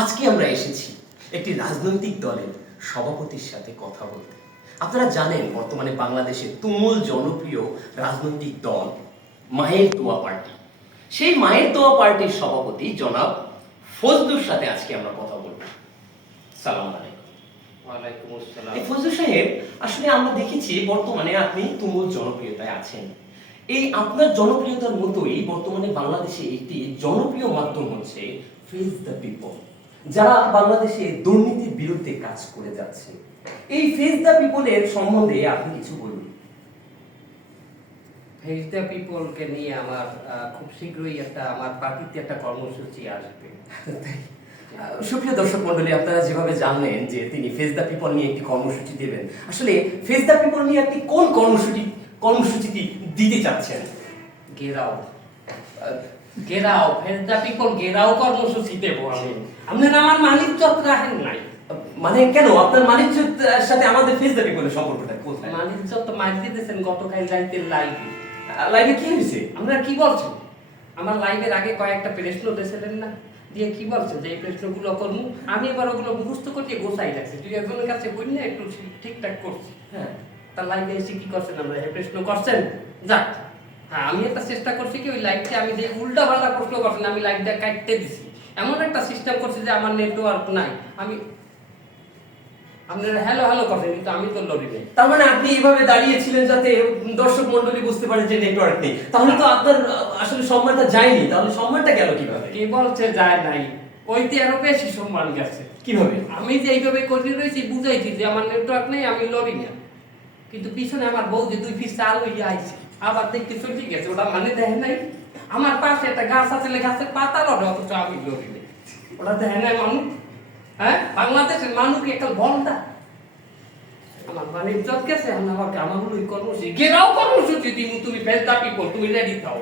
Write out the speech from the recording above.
আজকে আমরা এসেছি একটি রাজনৈতিক দলের সভাপতির সাথে কথা বলতে। আপনারা জানেন বর্তমানে বাংলাদেশে তুমুল জনপ্রিয় রাজনৈতিক দল মায়ের দোয়া পার্টি। সেই মায়ের দোয়া পার্টির সভাপতি জনাব ফজলুর সাথে আজকে আমরা কথা বলব। সালাম আলাইকুম। ওয়ালাইকুম আসসালাম। এই ফজলু সাহেব, আসলে আমরা দেখেছি বর্তমানে আপনি তুমুল জনপ্রিয়তায় আছেন। এই আপনার জনপ্রিয়তার মতোই বর্তমানে বাংলাদেশে একটি জনপ্রিয় মাধ্যম হচ্ছে ফেস দ্য পিপল, যারা বাংলাদেশে দুর্নীতির বিরুদ্ধে কাজ করে যাচ্ছে। এই ফেস দ্য পিপলের সম্বন্ধে আপনি কিছু বলুন। ফেস দ্য পিপলকে নিয়ে আমার খুব শীঘ্রই আমার পার্টিতে একটা কর্মসূচি আসবে। সুপ্রিয় দর্শক মন্ডলী, আপনারা যেভাবে জানলেন যে তিনি ফেস দ্য পিপল নিয়ে একটি কর্মসূচি দেবেন, আসলে ফেস দ্য পিপল নিয়ে আপনি কোন কর্মসূচিটি দিতে চাচ্ছেন? গেরাও গেরাও ফেস দ্য পিপল গেরাও কর্মসূচি দেবো আমি। আপনারা আমার মানিজ্য রাখেন নাই। মানে কেন আপনার মানিজ্যের সাথে আমাদের ফেস দ্য পিপলের সম্পর্কটা কোথায়? মানিজ্য তো মার দিতেছেন গতকাল রাইতে লাইভে। লাইভে কি হয়েছে? আপনারা কি বলছেন? আমার লাইভের আগে কয়েকটা প্রশ্ন দিয়েছিলেন না, দিয়ে কি বলছেন যে এই প্রশ্নগুলো করবো, আমি এবার ওগুলো মুখস্থ করতে গোছাই রাখছি। তুই একজনের কাছে বই না একটু ঠিকঠাক করছি। হ্যাঁ, তার লাইভে এসে কি করছেন? আমরা এই প্রশ্ন করছেন, যাক। হ্যাঁ, আমি একটা চেষ্টা করছি কি ওই লাইভটা আমি যে উল্টা পাল্টা প্রশ্ন করছেন আমি লাইভটা কাটতে দিছি। এমন একটা সিস্টেম করছি যে আমার নেটওয়ার্ক নাই, আমি আপনারা হ্যালো হ্যালো করছেন কিন্তু আমি তো লড়ি নেই। তার মানে আপনি এইভাবে দাঁড়িয়েছিলেন যাতে দর্শক মন্ডলী বুঝতে পারে যে নেটওয়ার্ক নেই, তাহলে তো আপনার আসলে সম্মানটা যায়নি। তাহলে সম্মানটা গেল কিভাবে? কে বলছে যায় নাই? ওইতে আরো বেশি সম্মান গেছে। কিভাবে? আমি যে এইভাবে করে রয়েছি বুঝাইছি যে আমার নেটওয়ার্ক নেই, আমি লড়ি না, কিন্তু পিছনে আমার বউ যে 2 ফিট চাল হইয়া আইছে, আবার দেখতে চলে গেছে, ওটা মানে দেখে নাই। আমার পাশে একটা গাছ আছে, গাছের পাতা লড়ে, অথচ আমি লড়ি না, ওটা দেখে নাই মানুষ। হ্যাঁ, বাংলাদেশের মানুষ কি একটা বলটা? আমার মানে ইজ্জত গেছে। আমাকে আমার ওই কর্মসূচি গেরাও কর্মসূচি দিন, তুমি ফেস দা পিপল, তুমি রেডি থাও।